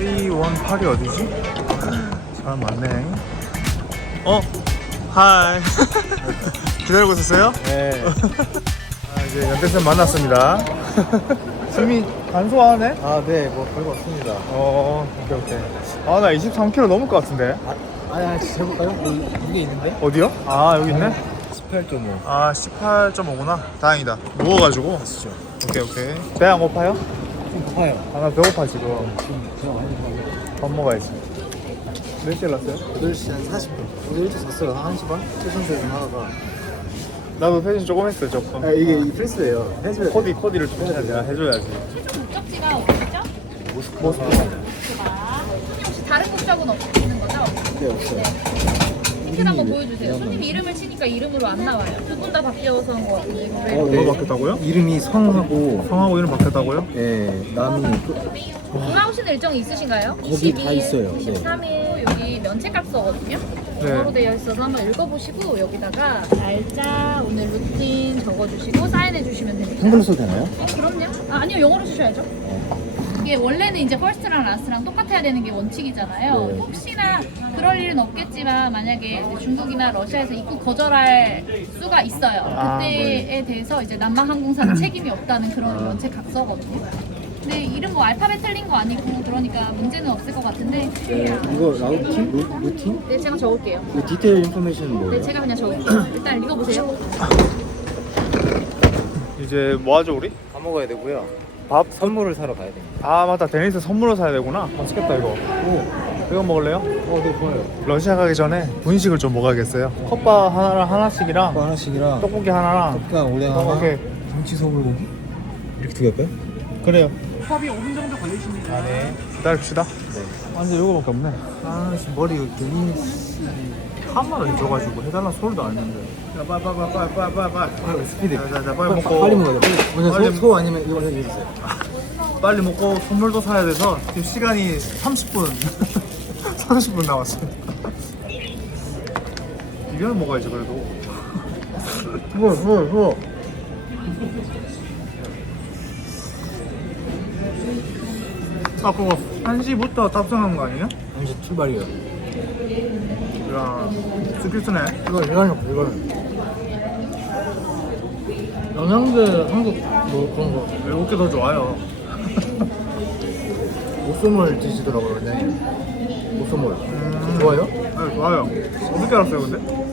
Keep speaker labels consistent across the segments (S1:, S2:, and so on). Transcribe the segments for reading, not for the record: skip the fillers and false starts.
S1: K18이 어디지? 사람 많네. 하이. 기다리고 있었어요?
S2: 네.
S1: 이제 연대생 만났습니다. 짐이 간소하네?
S2: 아, 네, 뭐 별거 없습니다.
S1: 오케이. 나 23kg 넘을 것 같은데.
S2: 아니, 재볼까요? 이게 있는데?
S1: 어디요? 여기 있네?
S2: 18.5.
S1: 18.5구나. 다행이다. 누워가지고.
S2: 아시죠?
S1: 오케이. 배 안 고파요?
S2: 좀 고파요.
S1: 나 배고파, 지금.
S2: 지금 그냥 많이 고파요.
S1: 밥 먹어야지. 몇 시에 났어요?
S2: 8시 한 40분. 오늘 일찍 잤어요. 한 1시 반? 최선 세좀 하다가.
S1: 나도 패션 조금 했어요, 조금.
S2: 이게 필수예요. 해줘야 돼.
S1: 코디를 좀 해줘야지.
S3: 목적지가 어디죠?
S1: 모스크.
S3: 혹시 다른 국적은 없는 거죠?
S2: 네, 없어요.
S3: 힌트 한번 보여주세요. 손님 이름을 치니까 이름으로 안 나와요. 두 분 다 바뀌어서 한 것 같은데.
S1: 뭐가 바뀌었다고요?
S2: 이름이 성하고,
S1: 성하고 이름 바뀌었다고요?
S2: 남이
S3: 돌아오시는 일정이 있으신가요?
S2: 거기 다 있어요. 네.
S3: 23일 여기 면책각서거든요.
S1: 네.
S3: 영어로 되어 있어서 한번 읽어보시고 여기다가 날짜, 오늘 루틴 적어주시고 사인해 주시면 됩니다.
S2: 한글로 써도 되나요?
S3: 그럼요. 아니요, 영어로 주셔야죠. 이게 원래는 이제 퍼스트랑 라스트랑 똑같아야 되는 게 원칙이잖아요.
S2: 네.
S3: 혹시나 그럴 일은 없겠지만 만약에 이제 중국이나 러시아에서 입국 거절할 수가 있어요. 그때에 대해서 이제 남방항공사는 책임이 없다는 그런 면책 각서거든요. 근데 이름 뭐 알파벳 틀린 거 아니고 그러니까 문제는 없을 것 같은데.
S2: 이거 라우팅? 루팅?
S3: 네, 제가 적을게요.
S2: 이 디테일 인포메이션은
S3: 네,
S2: 뭐예요?
S3: 제가 그냥 적을게요. 일단 읽어보세요.
S1: 이제 뭐 하죠, 우리?
S2: 밥 먹어야 되고요.
S1: 밥?
S2: 선물을 사러 가야 됩니다.
S1: 맞다. 데니스 선물로 사야 되구나. 맛있겠다, 이거. 이거 먹을래요?
S2: 네, 좋아요.
S1: 러시아 가기 전에 분식을 좀 먹어야겠어요. 컵밥 하나씩이랑
S2: 하나씩이랑
S1: 떡볶이 하나랑
S2: 떡볶이랑 오뎅 하나,
S1: 오케이.
S2: 김치 소불고기 이렇게 두 개 할까요?
S1: 그래요. 컵이 5분 정도 걸리십니다. 네. 기다립시다. 네. 완전 요거밖에 없네.
S2: 머리 괜히
S1: 한 마리 줘가지고 해달라는 소리도 안 했는데. 야, 빨리.
S2: 스피드.
S1: 자, 빨리 먹고.
S2: 빨리 먹어야 돼. 먼저
S1: 빨리
S2: 소 아니면 이거 먼저 해주세요.
S1: 빨리 먹고 선물도 사야 돼서 지금 시간이 30분 30분 남았습니다. 이거는 먹어야지 그래도.
S2: 수고.
S1: 그거 1시부터 탑승한 거 아니에요?
S2: 잠시 출발이요.
S1: 야, 스피스네.
S2: 이거는 영양제 한국 뭐 그런 거
S1: 외국 게 더 좋아요.
S2: 오쏘몰 드시더라고요, 원장님. 오쏘몰. 좋아요?
S1: 네, 좋아요. 어떻게 알았어요, 근데?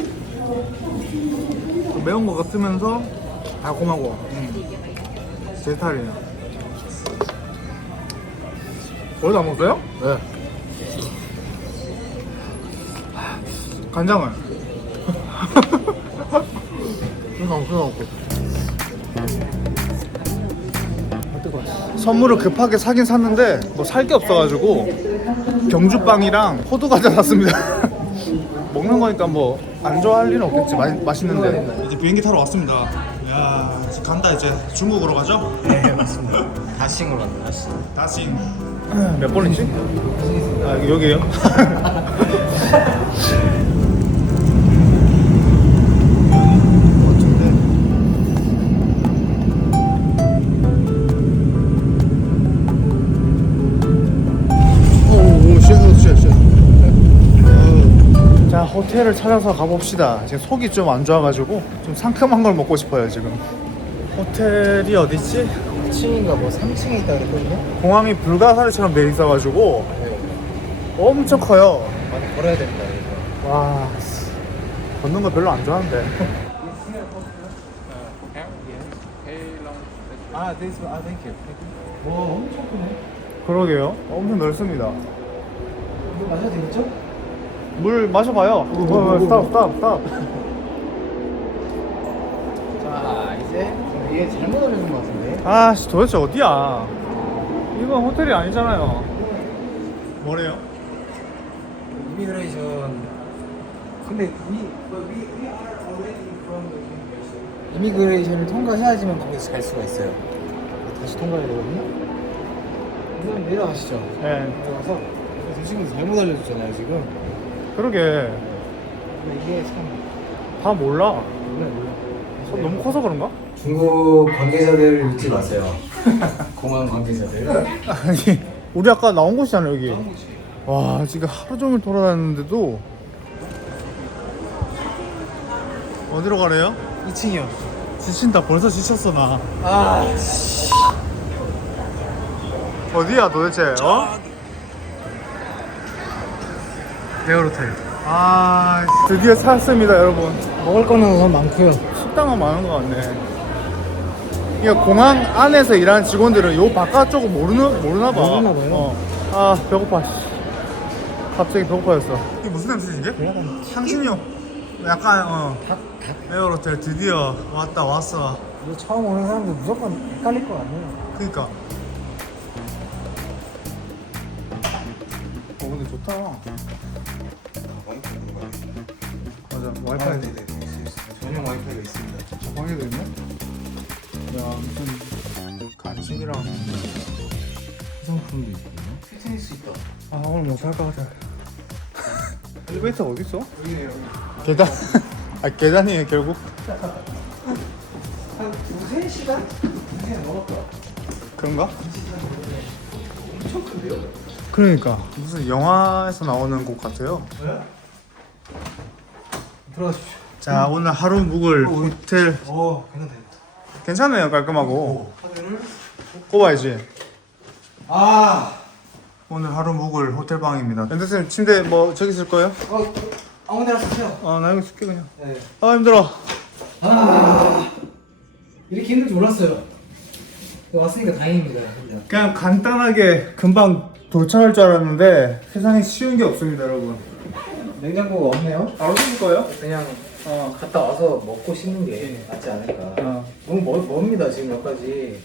S1: 매운 거 같으면서 달콤하고. 제 스타일이에요. 거기도 안 먹었어요?
S2: 네.
S1: 간장을.
S2: 끊어.
S1: 선물을 급하게 사긴 샀는데 뭐 살 게 없어가지고 경주빵이랑 호두 과자 샀습니다. 먹는 거니까 뭐 안 좋아할 일은 없겠지. 맛있는데. 이제 비행기 타러 왔습니다. 야, 간다 이제. 중국으로 가죠?
S2: 네, 맞습니다. 다싱으로 갑니다.
S1: 다싱. 몇 번이지? 여기에요? 자, 호텔을 찾아서 가봅시다. 지금 속이 좀 안 좋아가지고 좀 상큼한 걸 먹고 싶어요 지금. 호텔이 어디지?
S2: 2층인가 뭐 3층에 있다 그랬거든요.
S1: 공항이 불가사리처럼 돼 있어가지고 엄청 커요.
S2: 많이 걸어야 됩니다. 그래서.
S1: 와, 걷는 거 별로 안 좋아하는데.
S2: 땡큐. 와, 엄청 크네.
S1: 그러게요. 엄청 넓습니다.
S2: 이거 마셔도 되겠죠?
S1: 물 마셔봐요. 스탑.
S2: 자, 이제 얘 잘못 올리는 것 같은데.
S1: 아씨, 도대체 어디야? 이건 호텔이 아니잖아요. 뭐래요?
S2: 이미그레이션. 근데 이미그레이션을 통과해야지만 거기서 갈 수가 있어요. 다시 통과해야 되거든요. 우선 내려가시죠.
S1: 네.
S2: 내려가서 저 친구 잘못 알려줬잖아요 지금.
S1: 그러게.
S2: 근데 이게 참
S1: 다 몰라.
S2: 몰라.
S1: 너무 커서 그런가?
S2: 중국 관계자들 믿지 마세요. 공항 관계자들.
S1: 아니, 우리 아까 나온 곳이잖아 여기. 와 지금 하루 종일 돌아다녔는데도. 어디로 가래요?
S2: 2층이요.
S1: 지친다. 벌써 지쳤어 나.
S2: 아,
S1: 어디야 도대체? 어? 에어로텔. 아 드디어 찾았습니다 여러분.
S2: 먹을 거는 우선 많고요.
S1: 식당은 많은 것 같네. 이게 공항 안에서 일하는 직원들은 요 바깥쪽을 모르나 봐.
S2: 모르나 봐요.
S1: 아 배고파. 갑자기 배고파졌어. 이게 무슨 냄새지 이게?
S2: 약간
S1: 향신료. 약간
S2: 닭.
S1: 에어로텔 드디어 왔어.
S2: 이거 처음 오는 사람들 무조건 헷갈릴 것 같네요.
S1: 그니까. 근데 좋다. 맞아 와이파이.
S2: 전용 와이파이가 있습니다.
S1: 방에도 있네? 야 무슨 간식이랑
S2: 화장품도 있고요. 피트니스 있다.
S1: 아 오늘 못할 것 같아. 엘리베이터 어디 있어?
S2: 여기네요.
S1: 계단. 아 계단이에요 결국.
S2: 한 2-3시간? 2시간 넘었다.
S1: 그런가?
S2: 엄청 큰데요?
S1: 그러니까 무슨 영화에서 나오는 곳 같아요.
S2: 네? 들어가십시오.
S1: 자 오늘 하루 묵을 호텔
S2: 괜찮다.
S1: 괜찮아요 깔끔하고.
S2: 카드를.
S1: 꼽아야지.
S2: 아,
S1: 오늘 하루 묵을 호텔 방입니다. 연대쌤 침대 뭐 저기 있을 거예요?
S2: 아무 데나 쓰세요.
S1: 나 여기 있을게 그냥.
S2: 네.
S1: 아 힘들어.
S2: 이렇게 힘들 줄 몰랐어요. 왔으니까 다행입니다. 진짜.
S1: 그냥 간단하게 금방 도착할 줄 알았는데 세상에 쉬운 게 없습니다 여러분.
S2: 냉장고가 없네요.
S1: 바로 줄 거예요?
S2: 그냥 갔다 와서 먹고 씻는 게 낫지 않을까. 너무 멉니다 지금 여기까지.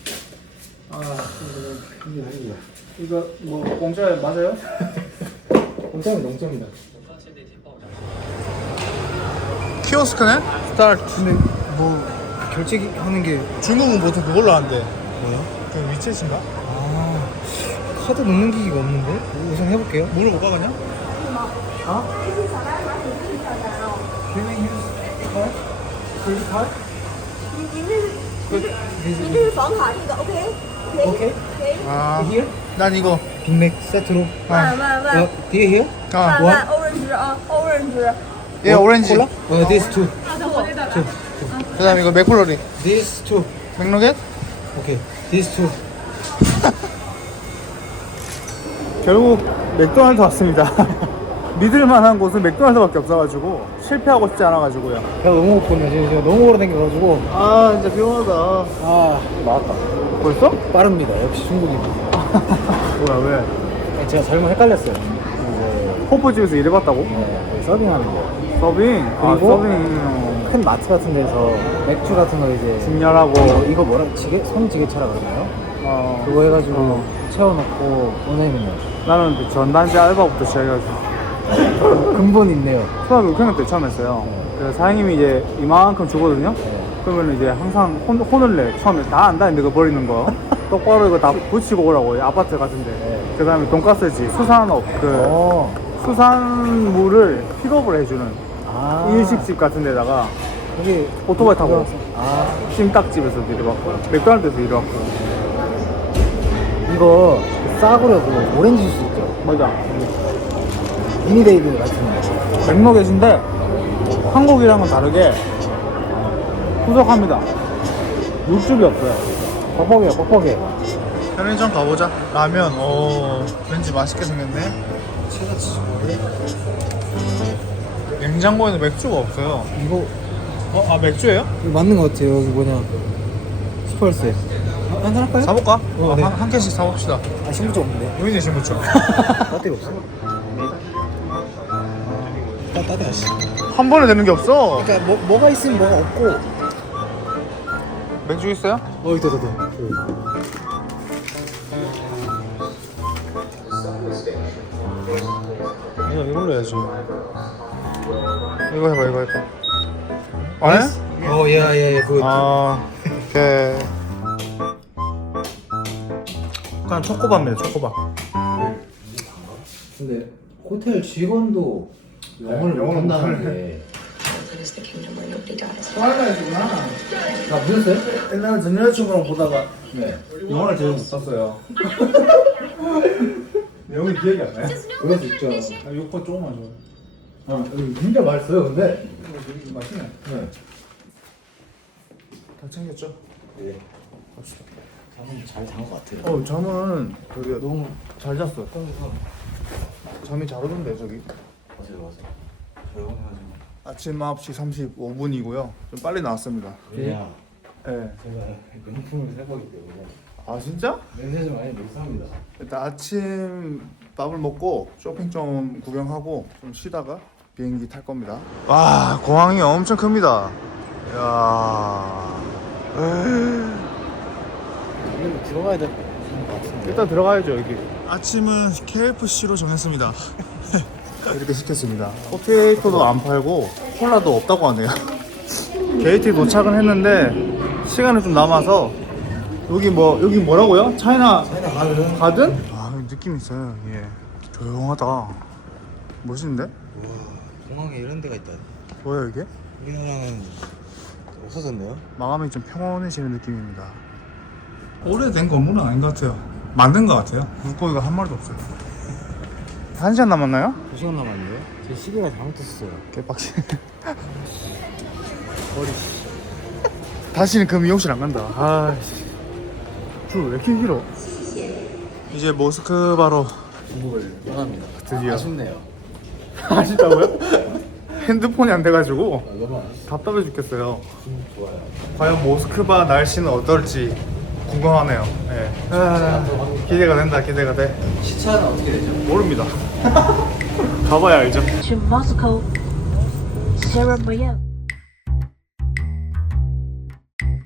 S1: 이거 뭐 공짜에 맞아요?
S2: 공짜면 농점이다.
S1: 키오스크네? 스타트.
S2: 근데 뭐 결제하는 게
S1: 중국은 보통 그걸로 한대.
S2: 뭐야?
S1: 그 위챗인가?
S2: 카드 넣는 기기가 없는데? 우선 해볼게요.
S1: 물어볼까 그냥?
S2: Can I use card? Credit card?
S4: 你这是房卡这个 OK
S2: Okay.
S1: 아,
S2: Here?
S1: 난 이거.
S2: 빅맥 세트로.
S4: 万万万
S2: Do you hear?
S1: 啊
S4: 万万 orange 啊 orange
S1: 얘 오렌지.
S2: 콜라? This two.
S1: 그다음 이거 맥콜로리.
S2: This two.
S1: 맥너겟?
S2: Okay. This two.
S1: 결국 맥도날드 왔습니다. 믿을만한 곳은 맥도날드밖에 없어가지고 실패하고 싶지 않아가지고요.
S2: 배가 너무 고프네요. 지금 제가 너무 오래 다녀가지고.
S1: 아 진짜 피곤하다.
S2: 나왔다.
S1: 벌써?
S2: 빠릅니다. 역시 중국입니다.
S1: 뭐야 왜?
S2: 제가 잘못 헷갈렸어요.
S1: 호프집에서 일해봤다고?
S2: 네, 서빙하는 거.
S1: 서빙?
S2: 그리고
S1: 서빙
S2: 큰 마트 같은 데서 맥주 같은 거 이제
S1: 진열하고
S2: 이거 뭐라 손지게차라 그러나요? 그거 해가지고 채워놓고 보내면요.
S1: 나는 그 전단지 알바부터 시작해가지고
S2: 근본 있네요.
S1: 초등학교 6학년 때 처음 했어요. 그래서 사장님이 이제 이만큼 주거든요. 그러면 이제 항상 혼을 내. 처음에 다 안다 했는데 그거 버리는 거 똑바로 이거 다 붙이고 오라고 아파트 같은데. 그 다음에 돈가스집 수산업 수산물을 픽업을 해주는 일식집 같은 데다가
S2: 여기
S1: 오토바이 타고 찜닭집에서 일해봤고요. 맥도날드에서 일해봤고.
S2: 이거 싸구려고 오렌지 주스 있죠?
S1: 맞아.
S2: 미니데이드 같은 거.
S1: 맥너겟인데 한국이랑은 다르게 후석합니다. 육즙이 없어요.
S2: 뻑뻑해.
S1: 편의점 가보자. 라면, 왠지 맛있게 생겼네. 냉장고에는 맥주가 없어요.
S2: 이거
S1: 맥주예요?
S2: 이거 맞는 것 같아요. 여기 뭐냐 슈퍼스. 한잔 할까요?
S1: 사볼까?
S2: 네.
S1: 한 캔씩 사봅시다.
S2: 신분증 없는데.
S1: 여기네 신분증.
S2: 배터리 없어. 따뜻해.
S1: 한 번에 되는 게 없어.
S2: 그러니까 뭐가 있으면 뭐가 없고.
S1: 맥주 있어요?
S2: 있다.
S1: 이걸로 해야지. 이거 해봐. 안 해?
S2: 예, 굿.
S1: 오케이. 그냥 초코바입니다, 초코바.
S2: 근데 호텔 직원도 영어를 못한다는데.
S1: 트와일라이트구나.
S2: 보셨어요?
S1: 옛날에 전 여자친구랑 보다가
S2: 네.
S1: 영화를 제일 못 봤어요. 내용이 기억이 안 나요?
S2: 그럴 수 있죠.
S1: 아, 요거 조금만 줘요.
S2: 아, 진짜 맛있어요, 근데.
S1: 맛있네.
S2: 네.
S1: 다 챙겼죠?
S2: 네.
S1: 갑시다.
S2: 잠은 잘 잔 것 같아요.
S1: 잠은 되게
S2: 너무
S1: 잘 잤어요. 잠이 잘 오던데 저기.
S2: 맞아요. 조용해가지고.
S1: 아침 9시 35분이고요. 좀 빨리 나왔습니다.
S2: 왜냐?
S1: 네.
S2: 제가 명품을 사보기 때문에
S1: 아 진짜?
S2: 냄새 좀 많이 못 삽니다.
S1: 일단 아침 밥을 먹고 쇼핑 좀 구경하고 좀 쉬다가 비행기 탈 겁니다. 와 공항이 엄청 큽니다. 이야.
S2: 이거 들어가야 될 것 같은데.
S1: 일단 들어가야죠 여기. 아침은 KFC로 정했습니다. 이렇게 시켰습니다. 포테이토도 안 팔고 콜라도 없다고 하네요. 게이트에 도착은 했는데 시간이 좀 남아서 여기 뭐라고요? 차이나
S2: 가는.
S1: 가든? 아 느낌 있어요. 예. 조용하다. 멋있는데?
S2: 우와, 공항에 이런 데가 있다.
S1: 뭐야 이게?
S2: 우리나라는 없어졌네요.
S1: 마음이 좀 평온해지는 느낌입니다. 오래된 건물은 아닌 것 같아요. 만든 것 같아요. 물고기가 한 마리도 없어요. 1시간 남았나요?
S2: 2시간 남았네요. 제 시계가 잘못됐어요.
S1: 개빡치. 머리. 다시는 그 미용실 안 간다. 아씨. 줄 왜 이렇게 길어? 이제 모스크바로
S2: 중국을 떠납니다.
S1: 드디어.
S2: 아쉽네요.
S1: 아쉽다고요? 핸드폰이 안 돼가지고
S2: 너무 아쉽.
S1: 답답해 죽겠어요.
S2: 좋아요.
S1: 과연 모스크바 날씨는 어떨지 궁금하네요. 네. 기대가 된다. 기대가 돼.
S2: 시차는 어떻게 되죠?
S1: 모릅니다. 가봐야 알죠.
S5: to Moscow, Serbia.